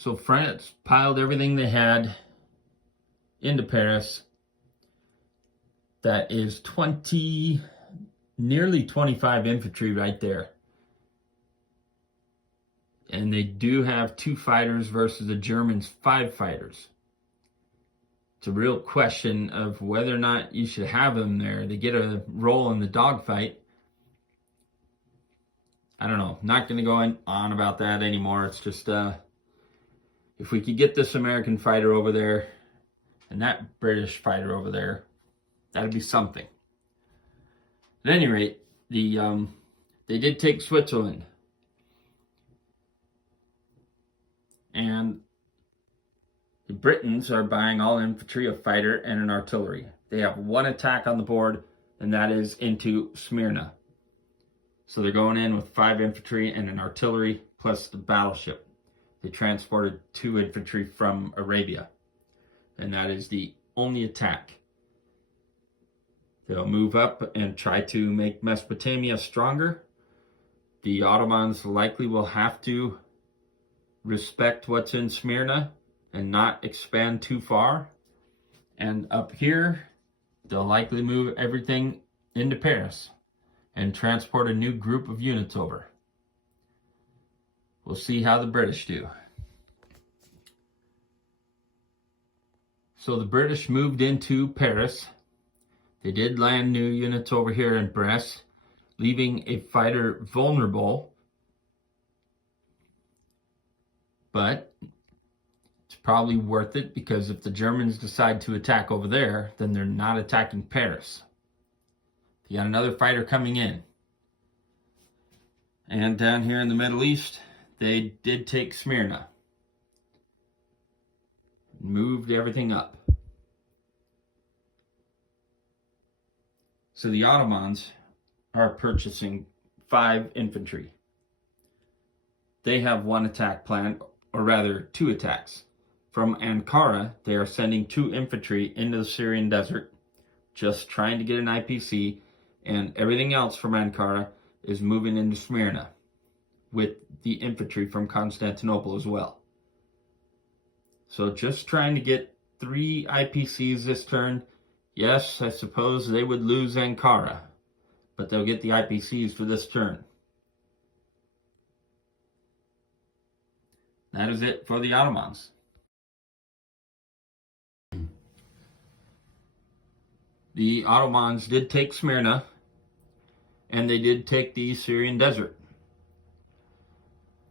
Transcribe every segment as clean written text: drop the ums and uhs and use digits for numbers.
So France piled everything they had into Paris. That is nearly 25 infantry right there. And they do have 2 fighters versus the Germans' 5 fighters. It's a real question of whether or not you should have them there. They get a role in the dogfight. I don't know. Not going to go on about that anymore. It's just if we could get this American fighter over there and that British fighter over there, that'd be something. At any rate, they did take Switzerland. And the Britons are buying all infantry, a fighter, and an artillery. They have 1 attack on the board, and that is into Smyrna. So they're going in with 5 infantry and an artillery, plus the battleship. They transported 2 infantry from Arabia, and that is the only attack. They'll move up and try to make Mesopotamia stronger. The Ottomans likely will have to respect what's in Smyrna and not expand too far. And up here, they'll likely move everything into Paris and transport a new group of units over. We'll see how the British do. So the British moved into Paris. They did land new units over here in Brest, leaving a fighter vulnerable. But it's probably worth it, because if the Germans decide to attack over there, then they're not attacking Paris. You got another fighter coming in. And down here in the Middle East, they did take Smyrna. Moved everything up. So the Ottomans are purchasing 5 infantry. They have 1 attack planned, or rather 2 attacks. From Ankara, they are sending 2 infantry into the Syrian desert, just trying to get an IPC, and everything else from Ankara is moving into Smyrna, with the infantry from Constantinople as well. So just trying to get 3 IPCs this turn. Yes, I suppose they would lose Ankara, but they'll get the IPCs for this turn. That is it for the Ottomans. The Ottomans did take Smyrna, and they did take the Syrian desert.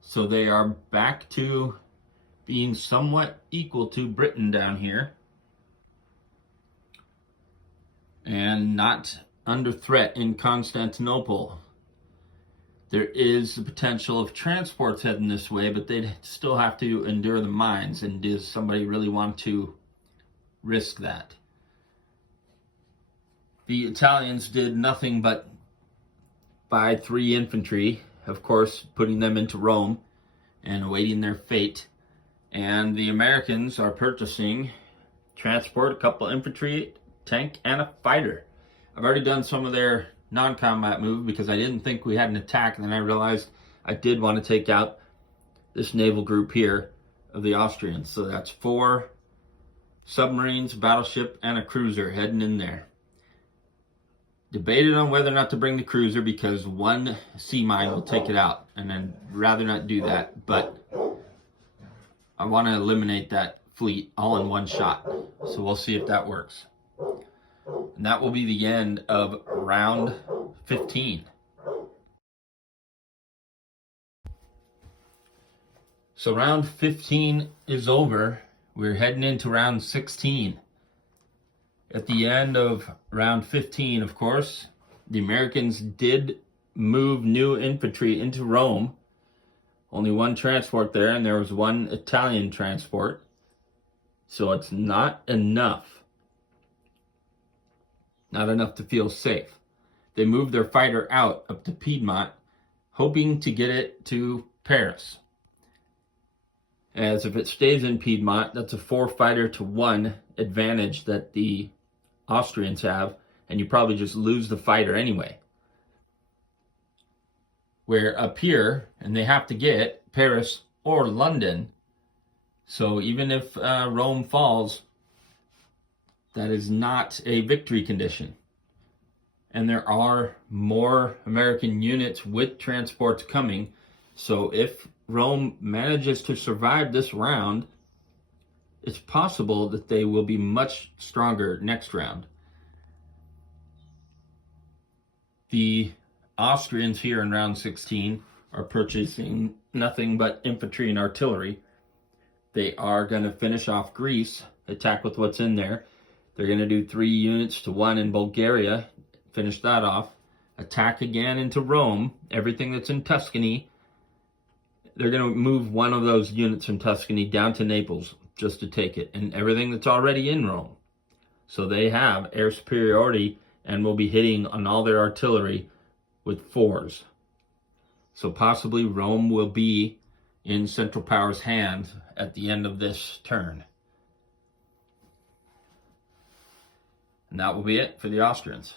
So they are back to being somewhat equal to Britain down here, and not under threat in Constantinople. There is the potential of transports heading this way, but they'd still have to endure the mines, and does somebody really want to risk that? The Italians did nothing but buy 3 infantry, of course, putting them into Rome and awaiting their fate. And the Americans are purchasing transport, a couple infantry, tank, and a fighter. I've already done some of their non-combat move because I didn't think we had an attack, and then I realized I did want to take out this naval group here of the Austrians. So that's 4 submarines, battleship, and a cruiser heading in there. Debated on whether or not to bring the cruiser, because 1 sea mine will take it out, and I'd rather not do that, but I want to eliminate that fleet all in one shot. So we'll see if that works. And that will be the end of round 15. So round 15 is over. We're heading into round 16. At the end of round 15, of course, the Americans did move new infantry into Rome. Only 1 transport there, and there was 1 Italian transport. So it's not enough. Not enough to feel safe. They moved their fighter out up to Piedmont, hoping to get it to Paris. As if it stays in Piedmont, that's a 4 fighter to 1 advantage that the Austrians have, and you probably just lose the fighter anyway. Where up here, and they have to get Paris or London So even if Rome falls, that is not a victory condition. And there are more American units with transports coming. So if Rome manages to survive this round, it's possible that they will be much stronger next round. The Austrians here in round 16 are purchasing nothing but infantry and artillery. They are going to finish off Greece, attack with what's in there. They're going to do 3 units to 1 in Bulgaria, finish that off. Attack again into Rome, everything that's in Tuscany. They're going to move 1 of those units from Tuscany down to Naples just to take it, and everything that's already in Rome. So they have air superiority and will be hitting on all their artillery with 4s. So possibly Rome will be in Central Power's hands at the end of this turn. And that will be it for the Austrians.